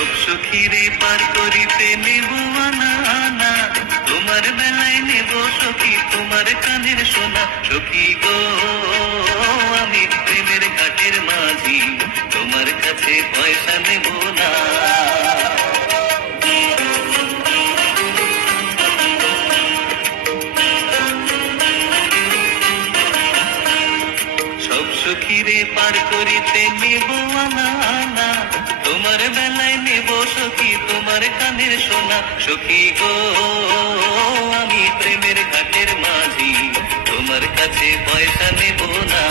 সব সখীরে পার করিতে নেব আনা আনা, তোমার বেলায় নেব সখী তোমার কানের সোনা। সখী গো আমি প্রেমের ঘাটের মাঝি, তোমার কাছে পয়সা নেব না। সব সখীরে পার করিতে নেব আনা আনা, তোমার বেলায় নেব সখী তোমার কানের সোনা। সখী গো আমি প্রেমের ঘাটের মাঝি, তোমার কাছে পয়সা নেব না।